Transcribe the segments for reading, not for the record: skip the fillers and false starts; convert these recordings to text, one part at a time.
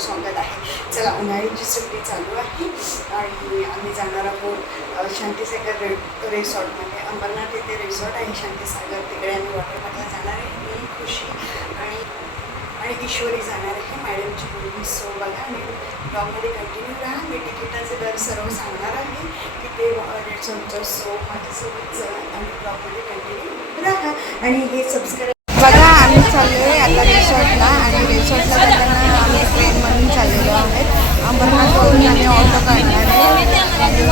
स्वागत आहे. चला, उन्हाळ्याची सुट्टी चालू आहे आणि आम्ही जाणार आहोत शांतीसागर रिसॉर्टमध्ये. अंबरनाथ इथे रिसॉर्ट आहे शांतीसागर, तिकडे आम्ही वॉटरपार्कला जाणार आहे. मी, खुशी आणि ईश्वरी जाणार आहे, मॅडमची मुलगी. सो बघा, मी ब्लॉगमध्ये कंटिन्यू राहा. मी तिकिटाचे दर सर्व सांगणार आहे की ते रिसॉर्टचं. सो माझ्यासोबत चला आणि ब्लॉगमध्ये कंटिन्यू राहा आणि हे सबस्क्राईब. बघा, आम्ही चाललो आहे आता रिसॉर्टला आणि रिसॉर्टला जाताना आम्ही ट्रेनमधून चाललेलो आहेत. अंबरनाथवरून आम्ही ऑटो काढणार आहे. सगळे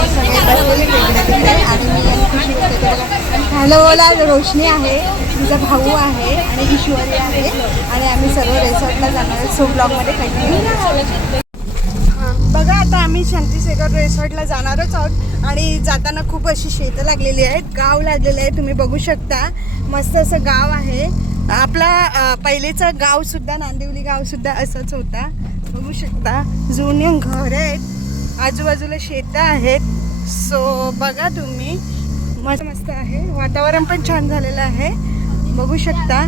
बसलेले तिकडे तिकडे आणि मी आणि खुशी होते बघा. हॅलो बोला. रोशनी आहे, तिचा भाऊ आहे आणि ईश्वरी आहे आणि आम्ही सर्व रिसॉर्टला जाणार आहे. सो ब्लॉगमध्ये कंटिन्यू राहा. बघा, आता आम्ही शांतीसागर रिसॉर्टला जाणारच आहोत आणि जाताना खूप अशी शेतं लागलेली आहेत, गाव लागलेलं आहे. तुम्ही बघू शकता, मस्त असं गाव आहे. आपला पहिलेचं गावसुद्धा, नांदिवली गावसुद्धा असंच होता. बघू शकता, जुने घर आहेत, आजूबाजूला शेतं आहेत. सो बघा तुम्ही, मस्त मस्त आहे. वातावरण पण छान झालेलं आहे, बघू शकता.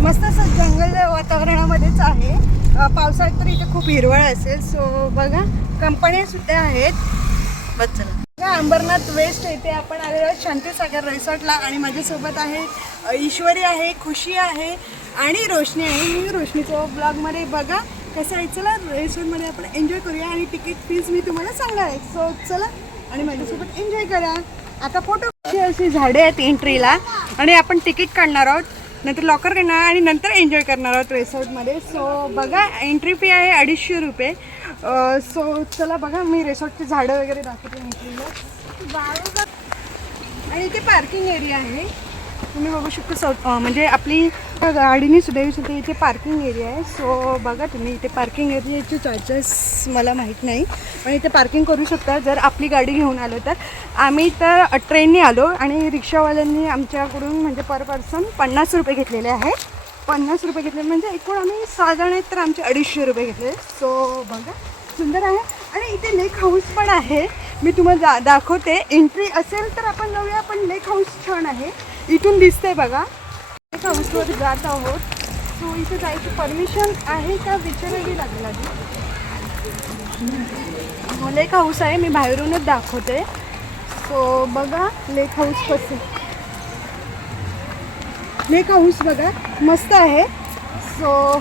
मस्त असं जंगल वातावरणामध्येच आहे. पावसाळ्यात तर इथे खूप हिरवळ असेल. सो बघा, कंपन्या सुद्धा आहेत. बस चला. अंबरनाथ वेस्ट येथे आपण आलेलो आहोत शांतीसागर रिसॉर्टला आणि माझ्यासोबत आहे ईश्वरी आहे, खुशी आहे आणि रोशनी आहे. मी रोशनीचं ब्लॉगमध्ये बघा कसं आहे. चला, रिसॉर्टमध्ये आपण एन्जॉय करूया आणि तिकीट फीज मी तुम्हाला सांगणार आहे. सो चला आणि माझ्यासोबत एन्जॉय करा. आता फोटो अशी झाडे आहेत एंट्रीला आणि आपण तिकीट काढणार आहोत, नंतर लॉकर करणार आणि नंतर एन्जॉय करणार आहोत रिसॉर्टमध्ये. सो बघा, एंट्री फी आहे 250 रुपये. सो चला बघा, मी रिसॉर्टची झाडं वगैरे दाखवते एंट्रीला. आणि इथे पार्किंग एरिया आहे, तुम्ही बघू शकता. म्हणजे आपली गाडीने सुद्धा येऊ शकते. इथे पार्किंग एरिया आहे. सो बघा तुम्ही, इथे पार्किंग एरियाचे चार्जेस मला माहीत नाही, पण इथे पार्किंग करू शकता जर आपली गाडी घेऊन आलो तर. आम्ही तर ट्रेनने आलो आणि रिक्षावाल्यांनी आमच्याकडून म्हणजे पर पर्सन 50 रुपये घेतलेले आहेत. 50 रुपये घेतले म्हणजे एकूण आम्ही 6 जण आहेत तर आमचे 250 रुपये घेतले. सो बघा, सुंदर आहे. आणि इथे लेक हाऊस पण आहे, मी तुम्हाला दाखवते. एंट्री असेल तर आपण जाऊया, पण लेक हाऊस छान आहे, इथून दिसते बघा. लेक हाऊसवर जात आहोत. सो इथे जायची परमिशन आहे का विचारावी लागेल आधी. लेक हाऊस आहे, मी बाहेरूनच दाखवते. सो बघा, लेक हाऊस कसं, लेक हाऊस बघा मस्त आहे. सो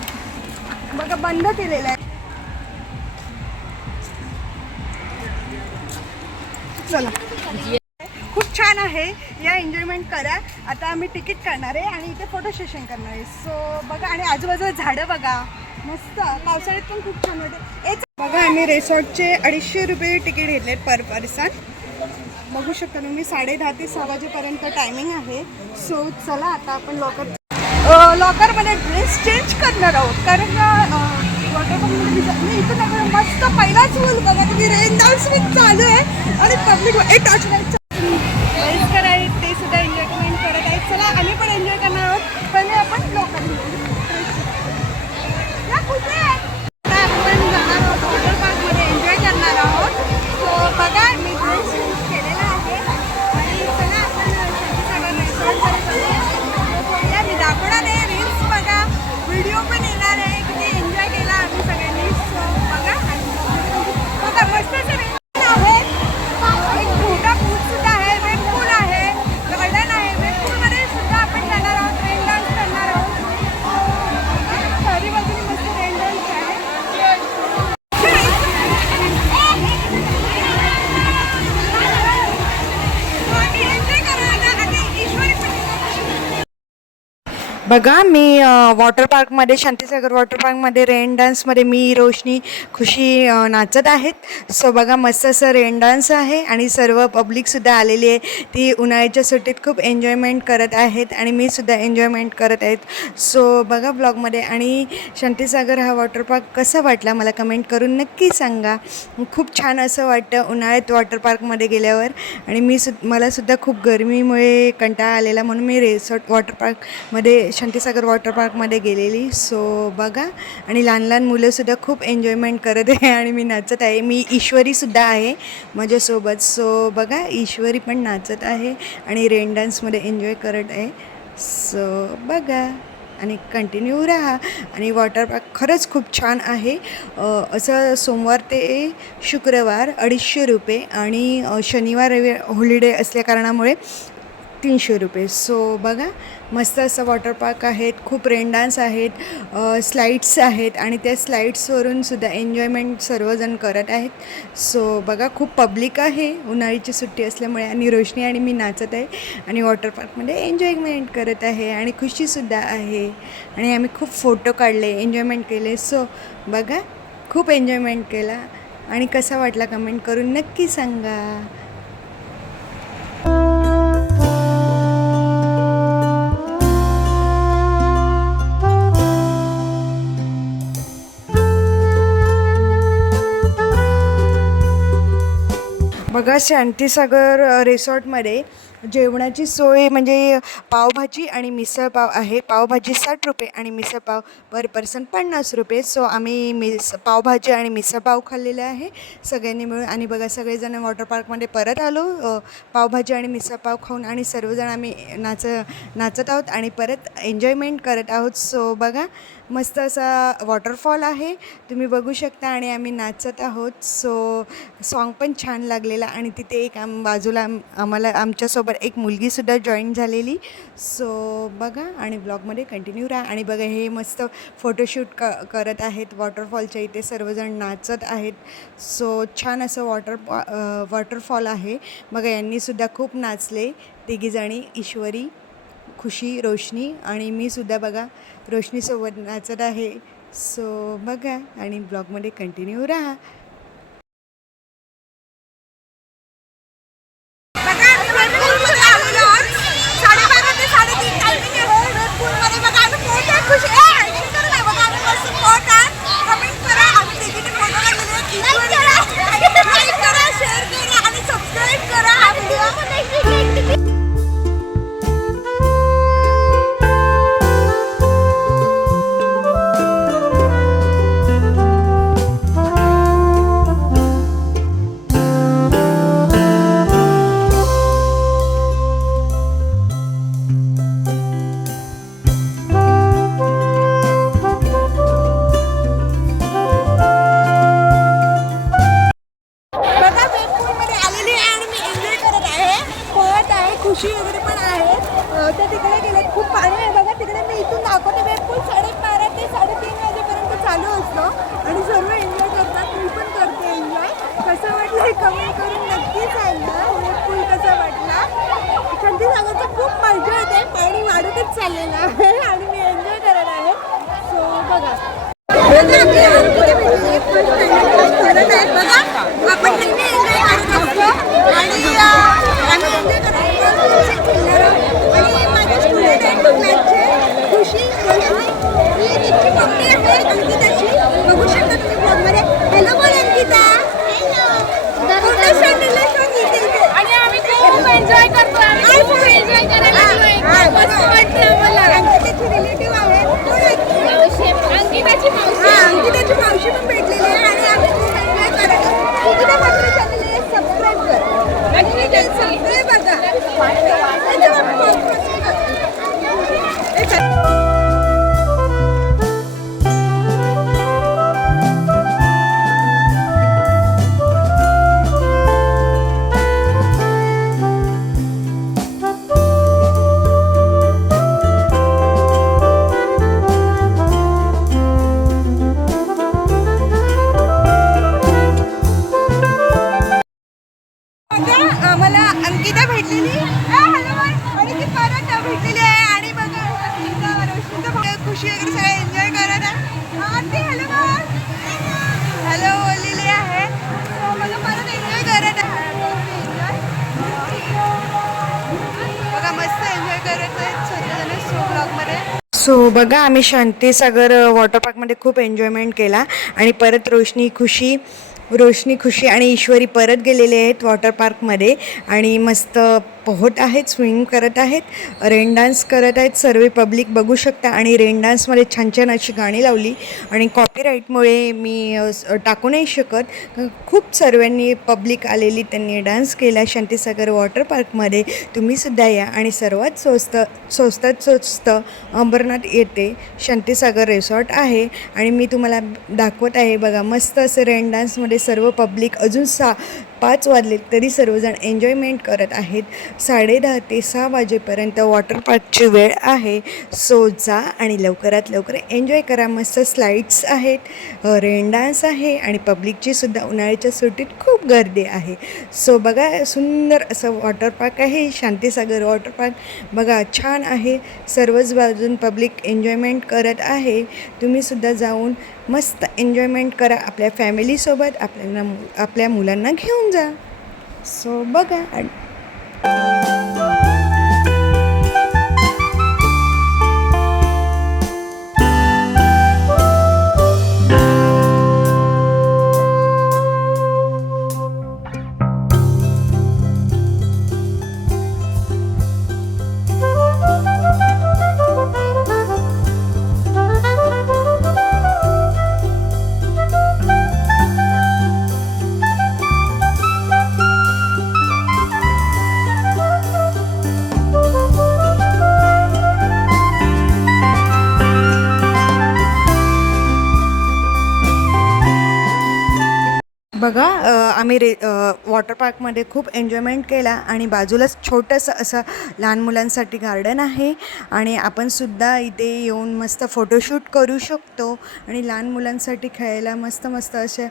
बघा, बंद केलेलं आहे. चला, खूप छान आहे, या एन्जॉयमेंट करा. आता आम्ही तिकीट काढणार आहे आणि इथे फोटो सेशन करणार आहे. सो बघा, आणि आजूबाजूला झाडं बघा मस्त, पावसाळ्यात पण खूप छान होते. बघा, आम्ही रिसॉर्टचे 250 रुपये तिकीट घेतले पर पर्सन. बघू शकता तुम्ही, 10:30 ते 6 वाजेपर्यंत टायमिंग आहे. सो चला, आता आपण लॉकरमध्ये ड्रेस चेंज करणार आहोत, कारण वॉटरपार्कमध्ये मी इथं मस्त पहिलाच रूल बघा तुम्ही, रेन डान्स चालू आहे आणि पब्लिक टॉर्च लाईट वयस्कर आहेत ते सुद्धा एन्जॉयमेंट करत आहेत. चला, आम्ही पण एन्जॉय करणार आहोत. पहिले आपण लोकल आपण जाणार आहोत वॉटर पार्कमध्ये, एन्जॉय करणार आहोत. सो बघा, मी ड्रेस चेंज केलेला आहे आणि चला आपण शांतीसागर रिसॉर्टमध्ये मी दाखवणार आहे. रील्स बघा, व्हिडिओ पण येणार आहे, किती एन्जॉय केला आम्ही सगळ्यांनी. सो बघा, बघा मस्त आहे. एक छोटा पूल सुद्धा आहे, वेब पूल आहे, गार्डन आहे. वेब पूलमध्ये सुद्धा आपण जाणार आहोत, रेन डान्स करणार आहोत. चारी बाजूने मस्त रेन डान्स आहे. बघा, मी वॉटर पार्कमध्ये, शांतीसागर वॉटर पार्कमध्ये रेन डान्समध्ये मी, रोशनी, खुशी नाचत आहेत. सो बघा, मस्त असं रेन डान्स आहे आणि सर्व पब्लिकसुद्धा आलेली आहे. ती उन्हाळ्याच्या सुट्टीत खूप एन्जॉयमेंट करत आहेत आणि मी सुद्धा एन्जॉयमेंट करत आहेत. सो बघा ब्लॉगमध्ये. आणि शांतीसागर हा वॉटर पार्क कसा वाटला मला कमेंट करून नक्की सांगा. खूप छान असं वाटतं उन्हाळ्यात वॉटर पार्कमध्ये गेल्यावर. आणि मलासुद्धा खूप गरमीमुळे कंटाळा आलेला, म्हणून मी वॉटर पार्कमध्ये, शांतीसागर वॉटर पार्कमध्ये गेलेली. सो बघा, आणि लहान लहान मुलंसुद्धा खूप एन्जॉयमेंट करत आहे आणि मी नाचत आहे. मी ईश्वरीसुद्धा आहे माझ्यासोबत. सो बघा, ईश्वरी पण नाचत आहे आणि रेन डान्समध्ये एन्जॉय करत आहे. सो बघा, आणि कंटिन्यू राहा. आणि वॉटर पार्क खरंच खूप छान आहे. असं सोमवार ते शुक्रवार 250 रुपये आणि शनिवार रविवार हॉलिडे असल्या कारणामुळे 300 रुपये. सो बघा मस्त असं वॉटर पार्क आहेत. खूप रेन डान्स आहेत, स्लाईड्स आहेत आणि त्या स्लाईड्सवरून सुद्धा एन्जॉयमेंट सर्वजण करत आहेत. सो बघा खूप पब्लिक आहे उन्हाळीची सुट्टी असल्यामुळे. आणि रोशनी आणि मी नाचत आहे आणि वॉटर पार्कमध्ये एन्जॉयमेंट करत आहे आणि खुशीसुद्धा आहे. आणि आम्ही खूप फोटो काढले, एन्जॉयमेंट केले. सो बघा खूप एन्जॉयमेंट केला. आणि कसा वाटला कमेंट करून नक्की सांगा. बघा शांतीसागर रिसॉर्टमध्ये जेवणाची सोय म्हणजे पावभाजी आणि मिसळपाव आहे. पावभाजी 60 रुपये आणि मिसळपाव पर पर्सन 50 रुपये. सो आम्ही पावभाजी आणि मिसळपाव खाल्लेले आहे सगळ्यांनी मिळून. आणि बघा सगळेजण वॉटर पार्कमध्ये परत आलो पावभाजी आणि मिसळपाव खाऊन. आणि सर्वजण आम्ही नाचत आहोत आणि परत एन्जॉयमेंट करत आहोत. सो बघा मस्त असा वॉटरफॉल आहे, तुम्ही बघू शकता. आणि आम्ही नाचत आहोत. सो सॉन्ग पण छान लागलेला. आणि तिथे एक बाजूला आम्हाला आमच्यासोबत एक मुलगीसुद्धा जॉईन झालेली. सो बघा आणि ब्लॉगमध्ये कंटिन्यू राहा. आणि बघा हे मस्त फोटोशूट करत आहेत वॉटरफॉलच्या इथे, सर्वजण नाचत आहेत. सो छान असं वॉटरफॉल आहे. बघा यांनीसुद्धा खूप नाचले तिघीजणी, ईश्वरी, खुशी, रोशनी आणि मी सुद्धा बघा रोशनीसोबत नाचत आहे. सो बघा आणि ब्लॉगमध्ये कंटिन्यू राहा. खुशी वगैरे पण आहे. त्या तिकडे गेले, खूप पाणी आहे बघा तिकडे. मी इथून दाखवते. वेबपूल 12:30 ते 3:30 वाजेपर्यंत चालू असतो आणि सर्व एन्जॉय करतात. मी पण करते एन्जॉय. कसं वाटलं हे कमेंट करून नक्की सांगा. वेबपूल कसा वाटला. शांतीसागरचं खूप मजा येते, पाणी वाढतच चाललेलं आहे आणि मी एन्जॉय करत आहे. सो बघा आपण नेहमी एन्जॉय करत असतो आणि आम्ही एन्जॉय करत आणि माझे स्टुडंट आहेत क्लासचे खुशी, रोशनी, ही तिची मम्मी आहे अंकिताची, बघू शकता तुम्ही ब्लॉगमध्ये. हॅलो बोल अंकिता. आणि आम्ही खूप एन्जॉय करतो. आम्ही खूप एन्जॉय करायला मस्त वाटतं आम्हाला. अंकिताची रिलेटिव्ह आहे अंकिताची मावशी पण भेटलेली आहे आणि आम्ही खूप एन्जॉय करतो. अंकिता मात्र चॅनल सबस्क्राईब कर आणि सबस्क्राईब बघा. आम्हाला अंकिता भेटलेली आणि ती परत भेटलेली आहे. आणि बघा खुशी वगैरे सगळे एन्जॉय करत आहे. हॅलो बोललेली आहे. बघा परत एन्जॉय करत आहे. बघा मस्त एन्जॉय करत आहेत सगळेजण सो ब्लॉगमध्ये. सो बघा आम्ही शांतीसागर वॉटर पार्कमध्ये खूप एन्जॉयमेंट केला. आणि परत रोशनी खुशी आणि ईश्वरी परत गेलेले आहेत वॉटर पार्कमध्ये. आणि मस्त पोहत आहेत, स्विमिंग करत आहेत, रेन डान्स करत आहेत. सर्व पब्लिक बघू शकता. आणि रेन डान्समध्ये छान छान अशी गाणी लावली आणि कॉपीराईटमुळे मी टाकू नाही शकत. खूप सर्वांनी पब्लिक आलेली, त्यांनी डान्स केला शांतीसागर वॉटर पार्कमध्ये. तुम्हीसुद्धा या. आणि सर्वात स्वस्तात स्वस्त अंबरनाथ येथे शांतीसागर रिसॉर्ट आहे. आणि मी तुम्हाला दाखवत आहे बघा, मस्त असं रेन डान्समध्ये सर्व पब्लिक. अजून 5 वाजले तरी सर्वजण एन्जॉयमेंट करत आहेत. 10:30 ते 6 वाजेपर्यंत वॉटर पार्कची वेळ आहे. सो जा आणि लवकरात लवकर एन्जॉय करा. मस्त स्लाईड्स आहेत, रेन डान्स आहे आणि पब्लिकची सुद्धा उन्हाळ्याच्या सुट्टीत खूप गर्दी आहे. सो बघा, सुंदर असं वॉटर पार्क आहे शांतीसागर वॉटर पार्क. बघा, छान आहे. सर्वच बाजून पब्लिक एन्जॉयमेंट करत आहे. तुम्हीसुद्धा जाऊन मस्त एन्जॉयमेंट करा आपल्या फॅमिलीसोबत. आपल्या मुलांना घेऊन जा. सो बघा. बघा, आम्ही वॉटर पार्कमध्ये खूप एन्जॉयमेंट केला. आणि बाजूलाच छोटंसं असं लहान मुलांसाठी गार्डन आहे. आणि आपणसुद्धा इथे येऊन मस्त फोटोशूट करू शकतो. आणि लहान मुलांसाठी खेळायला मस्त मस्त असे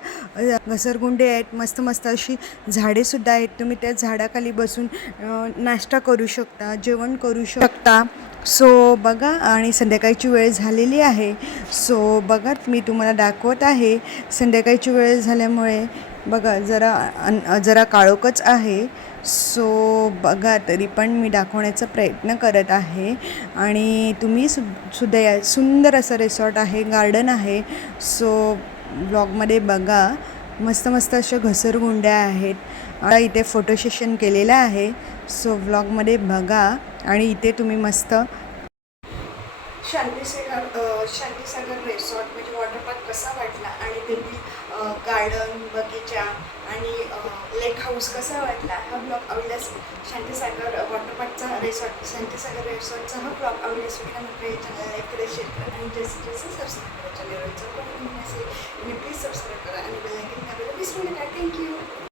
घसरगुंडे आहेत, मस्त मस्त अशी झाडेसुद्धा आहेत. तुम्ही त्या झाडाखाली बसून नाश्ता करू शकता, जेवण करू शकता. सो बघा. आणि संध्याकाळची वेळ झालेली आहे. सो बघा, मी तुम्हाला दाखवत आहे. संध्याकाळची वेळ झाल्यामुळे बघा जरा काळोखच आहे. सो बघा, तरी पण मी दाखवण्याचा प्रयत्न करत आहे. आणि तुम्ही सुद्धा या. सुंदर असं रिसॉर्ट आहे, गार्डन आहे. सो ब्लॉगमध्ये बघा, मस्त मस्त अशा घसरगुंड्या आहेत. इथे फोटो सेशन केलेलं आहे. सो ब्लॉगमध्ये बघा. आणि इथे तुम्ही मस्त शांतीसागर रिसॉर्ट म्हणजे वॉटर पार्क कसा वाटला आणि तेथील गार्डन, बगीचा आणि लेक हाऊस कसा वाटला, हा ब्लॉग आवडल्यास शांतीसागर वॉटर पार्कचा शांतीसागर रिसॉर्टचा हा ब्लॉग आवडल्यास या चॅनलला लाईक करा, शेअर करा आणि जास्तीत जास्त सबस्क्राईब करा. चॅनलवर जर कोणी नसेल प्लीज सबस्क्राईब करा आणि बेल आयकॉन दाबायला विसरू नका. थँक्यू.